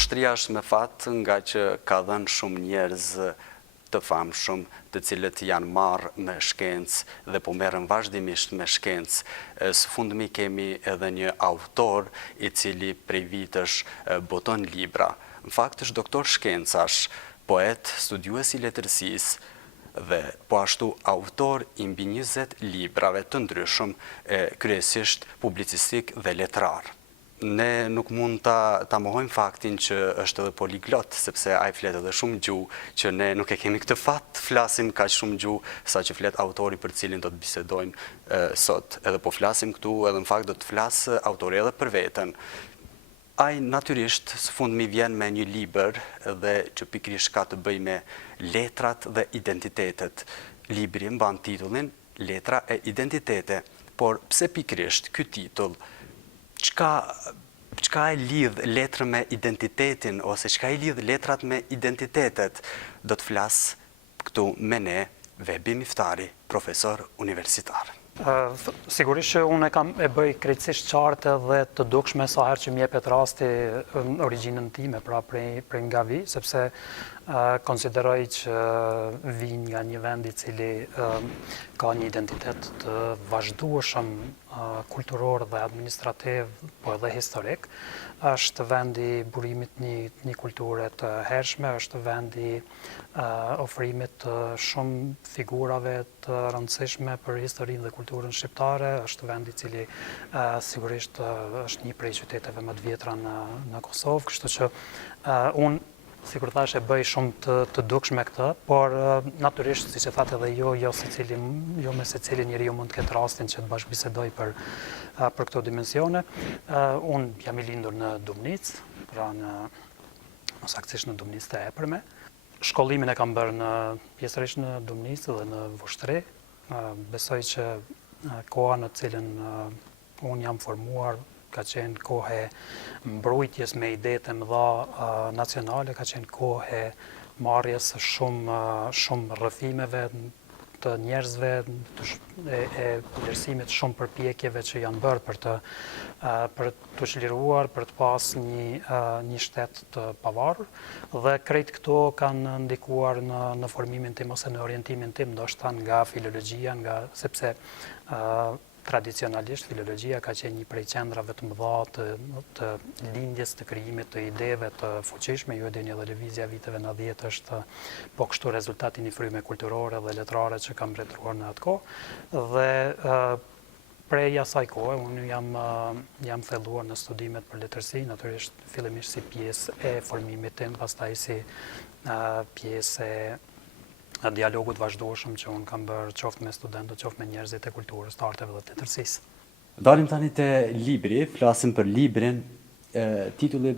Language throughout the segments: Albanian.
Vushtrria është me fat nga që ka dhënë shumë njerëz të famshëm, të cilët janë marrë me shkencë dhe po merren vazhdimisht me shkencë. Së fundmi kemi edhe një autor i cili prej vitësh boton libra. Në fakt është doktor shkencash, poet, studiues i letërsisë, dhe po ashtu autor i mbi 20 librave të ndryshëm, kryesisht publicistik dhe letrar. Ne nuk mund ta mohojmë faktin që është edhe poliglot, sepse ai flet edhe shumë gjuhë, që ne nuk e kemi këtë fat, flasim kaq shumë gjuhë sa që flet autori për cilin do të bisedojmë sot. Edhe po flasim këtu, edhe në fakt do të flasë autori edhe për veten. Ai natyrisht së fund mi vjen me një libër dhe që pikërisht ka të bëjë me letrat dhe identitetet. Libri mban titullin Letra e identitete, por pse pikërisht ky titull? Çka e lidh letrën me identitetin, ose çka i lidh letrat me identitetet? Do të flas këtu me ne Vehbi Miftari, profesor universitar. Sigurisht që unë e bëj krejtësisht qartë dhe të dukshme sa herë që m'jepet rasti origjinën time, pra prej nga vi, sepse konsideroj që vin nga një vend i cili ka një identitet të vazhdueshëm kulturor dhe administrativ, po edhe historik. Është vendi burimit një kulture të hershme, është vendi ofrimit të shumë figurave të rëndësishme për historinë dhe kulturën shqiptare, është vendi i cili sigurisht është një prej qyteteve më të vjetra në Kosovë, kështu që unë sikur thash e bëj shumë të dukshme këtë, por natyrisht, siç e thatë edhe jo me secili njeriu mund të ketë rastin që të bashkëbisedoj për këto dimensione. Unë jam i lindur në Dumnic, pra në saktësisht në Dumnic të Epërme. Shkollimin e kam bërë pjesërisht në Dumnic dhe në Vushtrri. Besoj që koha në cilën unë jam formuar ka qenë kohë mbrojtjes me ide të mëdha nacionale, ka qenë kohë marrjes së shumë rrëfimeve të njerëzve, e vlerësimit shumë përpjekjeve që janë bërë për të çliruar, për të pas një shtet të pavarur, dhe krejt këto kanë ndikuar në formimin tim ose në orientimin tim, ndoshta nga filologjia, sepse tradicionalisht filologjia ka qenë një prej qendrave të mëdha të lindjes, të krijimit të ideve të fuqishme. Ju e dini edhe lëvizja viteve 90 është po kështu rezultati një fryme kulturore dhe letrare që kam mbretëruar në atë kohë. Dhe prej asaj kohe, unë jam thelluar në studimet për letërsi, natyrisht fillimisht si pjesë e formimit tim, pastaj si pjesë e dialogut vazhdueshëm që unë kam bërë qoftë me studentët, qoftë me njerëzit e kulturës, të arteve dhe të letërsisë. Dalim tani te libri, flasim për librin. Titulli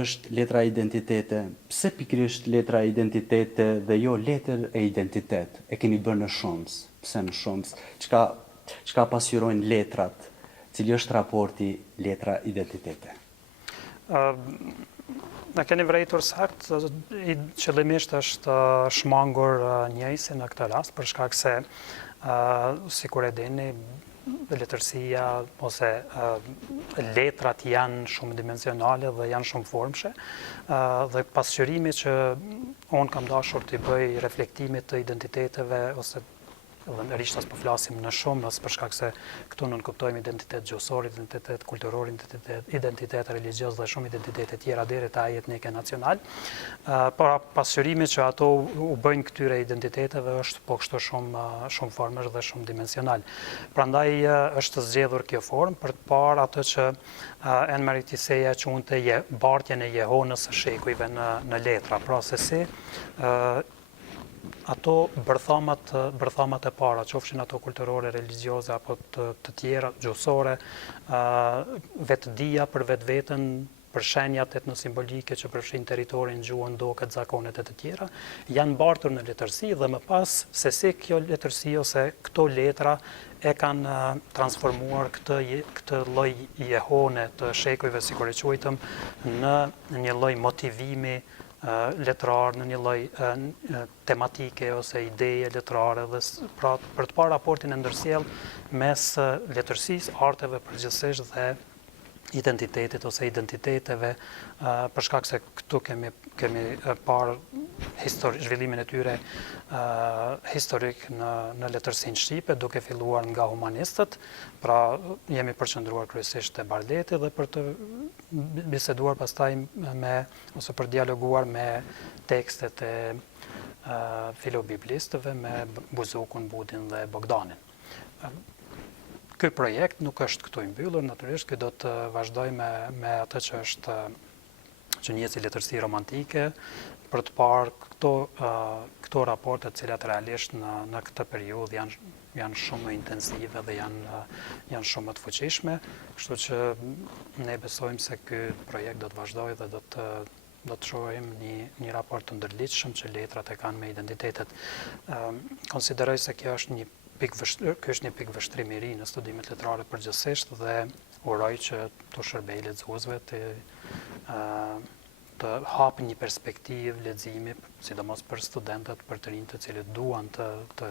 është Letra e identitete. Pse pikërisht letra e identitete dhe jo letër e identitet? E keni bërë në shumës. Pse në shumës? Çka pasqyrojnë letrat? Cili është raporti letra identitete? Në keni vrejtur sakt, qëllimisht është shmangur njëjsi në këtë rast, për shkak se, sikur e dini, letërsia ose letrat janë shumë dimensionale dhe janë shumë formshe, dhe pasqyrimi që unë kam dashur të bëj reflektimit të identiteteve ose dhe rishtas po flasim në shumë, për shkak se këtu nënkuptojmë identitet gjuhësor, identitet kulturor, identitet religios dhe shumë identitete tjera deri te ai etnike nacional. Por pasqyrimi që ato u bëjnë këtyre identiteteve është po kështu shumë formësh dhe shumë dimensional. Prandaj është zgjedhur kjo formë për të parë atë që Enmeri Tiseja quante bartjen e jehonës së shekujve në letra. Pra se si ato bërthamat e para, qofshin ato kulturore, religjioze apo të tjera, gjuhësore, vetëdia për vetveten, për shenjat etnosimbolike që përfshin territorin, gjuhën, doket, zakonet e të tjera, janë bartur në letërsi dhe më pas se si kjo letërsi ose këto letra e kanë transformuar këtë lloj jehone të shekujve, sikur e quajtëm, në një lloj motivimi letrar, në një lloj tematike ose ideje letrare, dhe pra për të parë raportin e ndërsjell mes letërsisë, arteve përgjithsisht dhe identitetit ose identiteteve, për shkak se këtu kemi parë zhvillimin e tyre historik në letërsinë shqipe, duke filluar nga humanistët, pra jemi përqendruar kryesisht te Bardeti dhe për të biseduar pastaj ose për dialoguar me tekstet e filobiblistëve, me Buzukun, Budin dhe Bogdanin. Ky projekt nuk është këtu i mbyllur, natyrisht ky do të vazhdoj me atë që njihet si letërsi romantike, për të parë këto raporte të cilat realisht në këtë periudhë janë shumë më intensive dhe janë shumë më të fuqishme, kështu që ne besojmë se ky projekt do të vazhdojë dhe do të shohim një raport të ndërlidhshëm që letrat e kanë me identitetet. Konsideroj se kjo është një pikë vështrimi i ri në studimet letrare përgjithsisht dhe uroj që të shërbej lexuesve të hapë një perspektivë leximi, sidomos për studentët, për të rinjtë të cilët duan të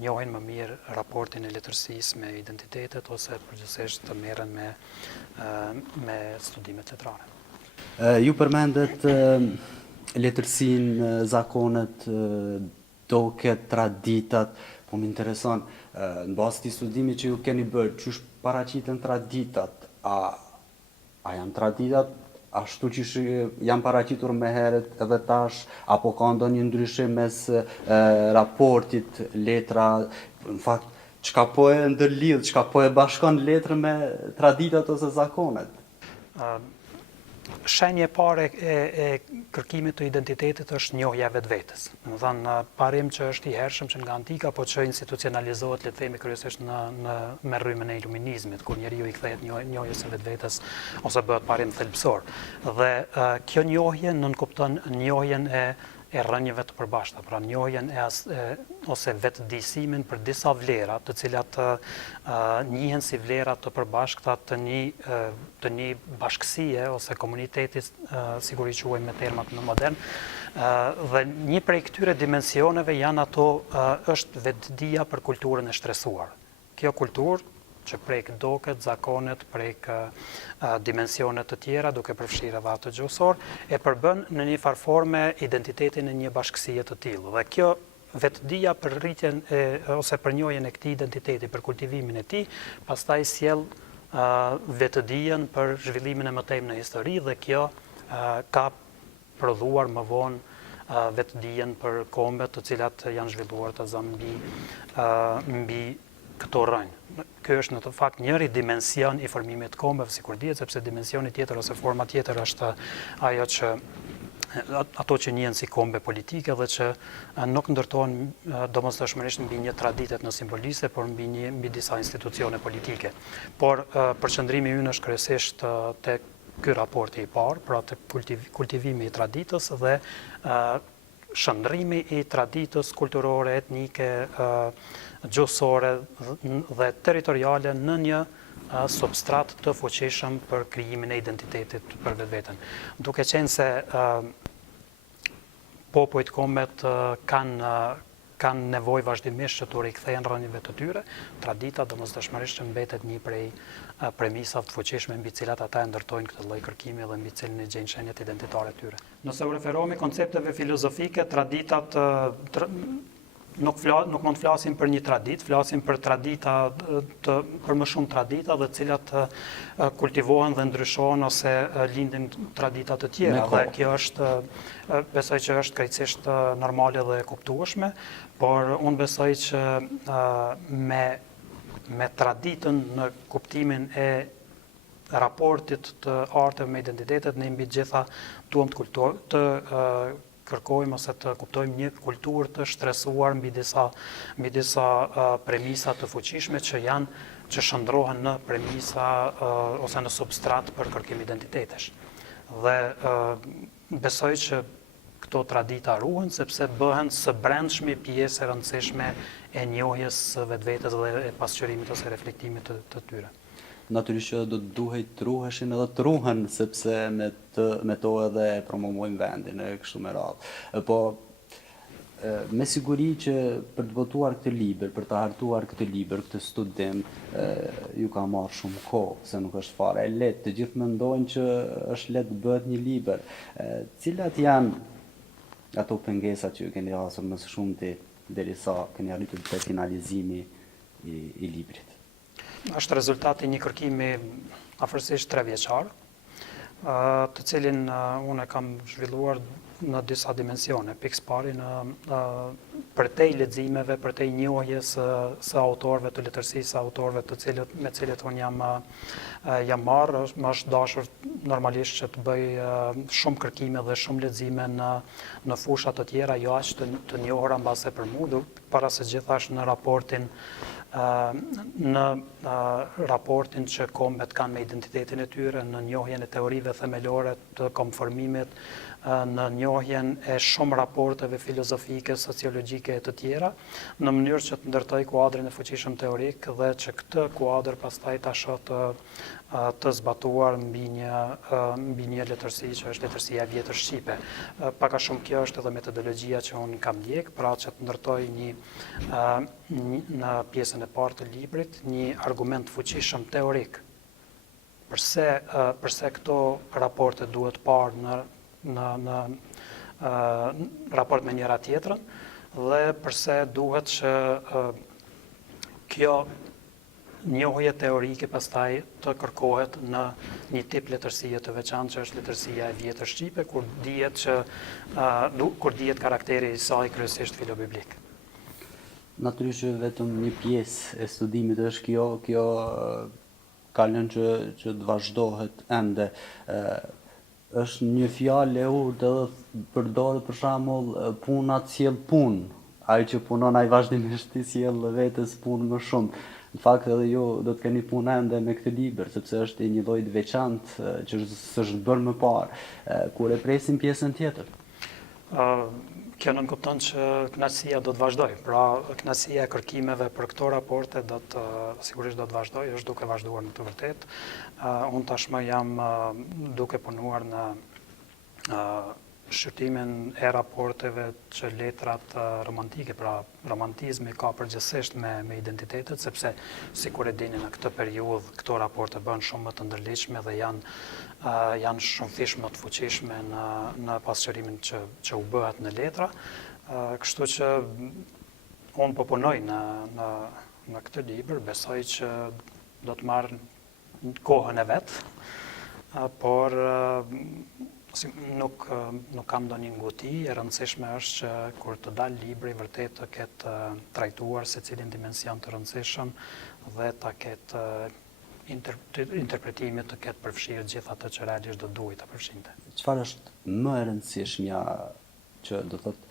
njohin më mirë raportin e letërsisë me identitetet ose përgjithsisht të merren me studimet letrare. Ju përmendet letërsinë, zakonet, doket, traditat, po më intereson, në bazë të studimit që ju keni bërë, çu paraqiten traditat, a janë traditat ashtu që janë paraqitur më herët edhe tash, apo ka ndonjë ndryshim mes raportit, letra, në fakt, çka po e ndërlidh, çka po e bashkon letrën me traditat ose zakonet? Shenja e parë e kërkimit të identitetit është njohja e vetvetes. Domethënë parim që është i hershëm që nga antika, po që institucionalizohet, le të themi, kryesisht me rrymën e iluminizmit, kur njeriu i kthehet njohjes së vetvetes ose bëhet parim thelbësor. Dhe kjo njohje nënkupton njohjen e rrënjëve të përbashkëta, pra njohjen ose vetëdijsimin për disa vlera, të cilat njihen si vlera të përbashkëta të një bashkësie ose komuniteti, sigurisht quajmë me termat më modern, dhe një prej këtyre dimensioneve është vetëdija për kulturën e shtresuar. Kjo kulturë që prek doket, zakonet, prek dimensionet të tjera, duke përfshirë edhe atë gjuhësor, e përbën në një farforme identitetin e një bashkësie të tillë. Dhe kjo vetëdija për rritjen ose për njohjen e këtij identiteti, për kultivimin e tij, pastaj sjell vetëdijen për zhvillimin e mëtejmë në histori dhe kjo ka prodhuar më vonë vetëdijen për kombet të cilat janë zhvilluar të mbi këto rrënjë. Ky është në të fakt njëri dimension i formimit të kombeve, sikur dihet, sepse dimensioni tjetër ose forma tjetër është ato që njihen si kombe politike dhe që nuk ndërtohen domosdoshmërisht mbi një traditet në simbolise, por mbi disa institucione politike. Por përqendrimi ynë është kryesisht tek ky raporti i parë, pra tek kultivimi i traditës dhe shëndrimi i traditës kulturore, etnike, gjuhësore dhe territoriale në një substrat të fuqishëm për krijimin e identitetit për vetveten. Duke qenë se popujt kombet kanë nevojë vazhdimisht që të rikthehen rrënjëve të tyre, tradita domosdoshmërisht mbetet një prej premisave të fuqishme mbi të cilat ata ndërtojnë këtë lloj kërkimi dhe mbi të cilin e gjejnë shenjat identitare të tyre. Nëse u referohemi koncepteve filozofike, traditat nuk mund të flasim për një tradit, flasim për për më shumë tradita dhe cilat kultivohen dhe ndryshohen ose lindin tradita të tjera. Dhe kjo është, besoj që është krejtësisht normale dhe kuptueshme, por unë besoj që me traditën në kuptimin e raportit të arteve me identitetet, ne mbi gjitha duam të kërkojmë ose të kuptojmë një kulturë të shtresuar mbi disa premisa të fuqishme që shndrohen në premisa ose në substrat për kërkim identitetesh. Dhe besoj që këto tradita ruhen sepse bëhen së brendshmi pjesë e rëndësishme e njohjes së vetvetes dhe e pasqyrimit ose reflektimit të tyre. Natyrisht që do të duhet të ruheshin edhe të ruhen, sepse me to edhe promovojmë vendin e kështu me radhë. Po, Me siguri që për të votuar këtë libër, për të hartuar këtë libër, këtë studim, ju ka marrë shumë kohë, se nuk është fare e lehtë. Të gjithë mendojnë që është lehtë të bëhet një libër. Cilat janë ato pengesat që ju keni hasur më së shumti derisa keni arritur te finalizimi i librit? Është rezultati një kërkimi afërsisht 3 vjeçar, të cilin unë kam zhvilluar në disa dimensione. Pikës pari përtej leximeve, përtej njohjes së autorëve të letërsisë, autorëve me cilët unë jam marrë, më është dashur normalisht që të bëj shumë kërkime dhe shumë lexime në fusha të tjera, jo aq të njohura mbase për mua, para se gjithashtu në raportin që kombet kanë me identitetin e tyre, në njohjen e teorive themelore të konformimit, në njohjen e shumë raporteve filozofike, sociologjike e të tjera, në mënyrë që të ndërtoj kuadrin e fuqishëm teorik dhe që këtë kuadër pastaj ta shoh të zbatuar mbi një letërsi që është letërsia e vjetër shqipe. Pak a shumë kjo është edhe metodologjia që unë kam ndjek, pra që të ndërtoj në pjesën e parë të librit një argument fuqishëm teorik. Përse këto raporte duhet parë në raport me njëra tjetrën dhe përse duhet që kjo njohje teorike pastaj të kërkohet në një tip letërsie të veçantë që është letërsia e vjetër shqipe, kur dihet karakteri i saj kryesisht filobiblik. Natyrisht që vetëm një pjesë e studimit është kjo ka lënë që të vazhdohet ende. Është një fjalë e urtë edhe përdoret për shembull puna sjell punë. Ai që punon ai vazhdimisht i sjell vetes punë më shumë. Në fakt edhe ju do të keni punë ende me këtë libër, sepse është një lloj të veçantë që s'është bërë më parë. Kur e presim pjesën tjetër? Kjo nënkupton që kënaqësia do të vazhdoj. Pra, kënaqësia e kërkimeve për këto raporte sigurisht do të vazhdoj, është duke vazhduar në të vërtetë. Unë tashmë jam duke punuar në shqyrtimin e raporteve që letrat romantike, pra romantizmi ka përgjithsisht me identitetet, sepse sikur e dini në këtë periudhë këto raporte bën shumë më të ndërliqme dhe janë shumë fish më të fuqishme në pasqyrimin që u bëhet në letra. Kështu që unë po punoj në këtë libër, besoj që do të marrë kohën e vet, por nuk kam ndonjë nguti. E rëndësishme është që kur të dalë libri vërtet të ketë trajtuar secilin dimension të rëndësishëm dhe ta ketë interpretimit të ketë përfshirë gjithë ato që realisht do duhet ta përfshinte. Çfarë është më e rëndësishmja që do thotë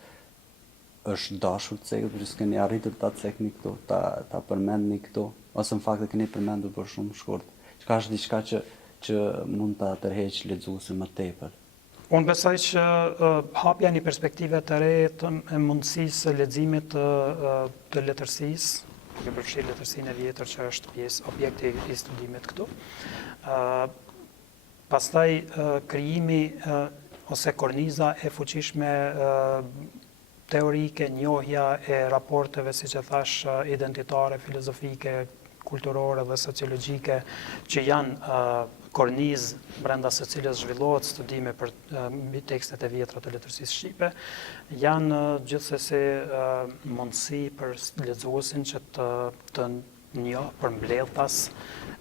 është dashur të cekët, që s'keni arritur ta cekni këtu, ta përmendni këtu, ose në fakt e keni përmendur për shumë shkurt. Çka është diçka që mund ta tërheq lexuesin më tepër? Unë besoj që hapja një perspektive të re e mundësisë leximit të letërsisë, duke përfshirë letërsinë e vjetër që është pjesë objekti i studimit këtu. Pastaj krijimi ose korniza e fuqishme teorike, njohja e raporteve, siç e thash, identitare, filozofike, kulturore dhe sociologjike, që janë kornizë brenda së cilës zhvillohet studime për mbi tekstet e vjetra të letërsisë shqipe, janë gjithsesi mundësi për lexuesin që të njohë përmbledhas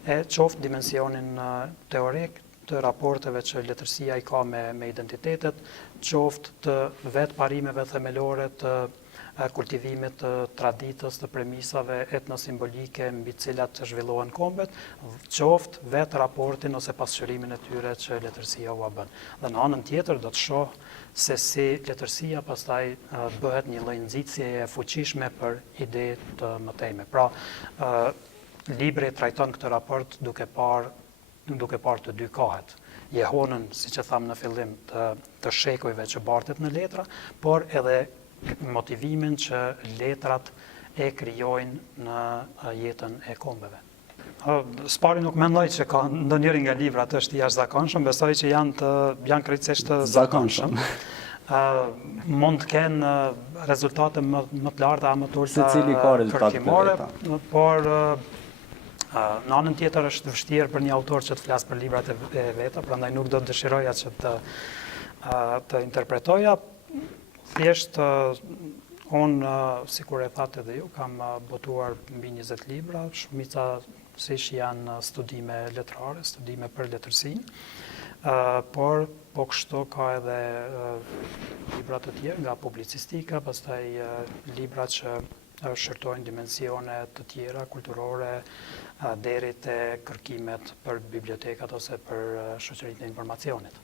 e qoftë dimensionin teorik të raporteve që letërsia i ka me identitetet, qoftë të vetë parimeve themelore të kultivimit të traditës, të premisave etnosimbolike mbi cilat të zhvillohen kombet, qoftë vetë raportin ose pasqyrimin e tyre që letërsia u bën. Dhe në anën tjetër do të shoh se si letërsia pastaj bëhet një lloj nxitësie e fuqishme për ide të mëtejme. Pra, libri trajton këtë raport duke parë të dy kohet. Jehonën, siç e tham në fillim, të shekujve që bartet në letra, por edhe motivimin që letrat e krijojnë në jetën e kombeve. Spari nuk mendoj që ka ndonjëri nga librat është i jashtëzakonshëm, besoj që janë krejtësisht të zakonshëm. mund të kenë rezultate më të larta më të ulta Secili ka rezultate të kërkimore, veta. por në anën tjetër është vështirë për një autor që të flasë për librat e veta, prandaj nuk do të dëshiroja që të interpretoja. Thjesht, unë, si kur e thatë edhe ju, kam botuar mbi 20 libra, shumica siç janë studime letrare, studime për letërsinë, por po kështu ka edhe libra të tjerë nga publicistika, pastaj libra që shërtojnë dimensione të tjera kulturore, deri te kërkimet për bibliotekat ose për shoqëritë e informacionit.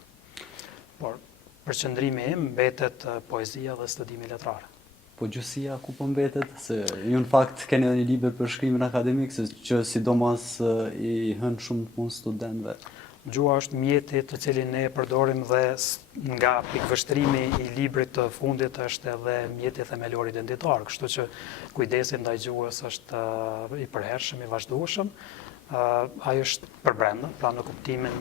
Por përqendrimi im mbetet poezia dhe studimi letrar. Po gjuhësia ku po mbetet? Se ju në fakt keni edhe një libër për shkrimin akademik, që sidomos i hën shumë punë studentëve. Gjuha është mjeti të cilin ne e përdorim dhe nga pikvështrimi i librit të fundit është edhe mjeti themelor identitar, kështu që kujdesi ndaj gjuhës është i përhershëm, i vazhdueshëm. Ai është për brenda, pra në kuptimin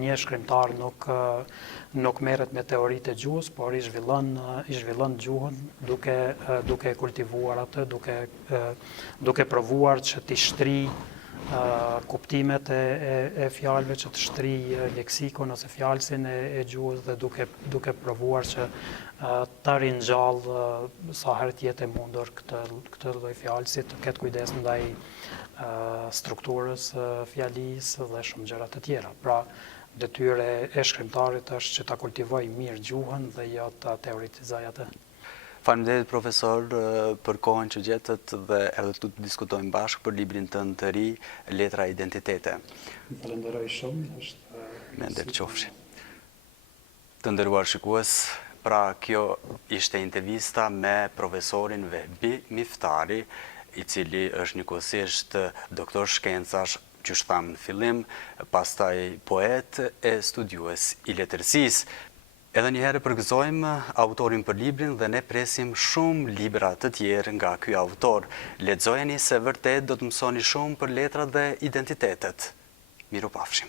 një shkrimtar nuk merret me teoritë e gjuhës, por i zhvillon gjuhën duke kultivuar atë, duke provuar që t'i shtri kuptimet e fjalëve, që të shtri leksikon ose fjalësin e gjuhës dhe duke provuar që ta ringjallë sa herë të jetë e mundur këtë lloj fjalësi, të ketë kujdes ndaj strukturës fjalisë dhe shumë gjëra të tjera. Pra, detyrë e shkrimtarit është që ta kultivojë mirë gjuhën dhe jo ta teoretizojë atë. Faleminderit profesor për kohën që gjetët dhe edhe këtu të diskutojmë bashkë për librin tënd të ri, Letra, identitete. Falenderoj shumë, është me nderqofshi. Të nderuar shikues, pra kjo ishte intervista me profesorin Vehbi Miftari, i cili është njëkohësisht doktor shkencash, që thamë në fillim, pastaj poet e studiues i letërsisë. Edhe njëherë përgëzojmë autorin për librin dhe ne presim shumë libra të tjerë nga ky autor. Lexojeni se vërtet do të mësoni shumë për letrat dhe identitetet. Mirupafshim.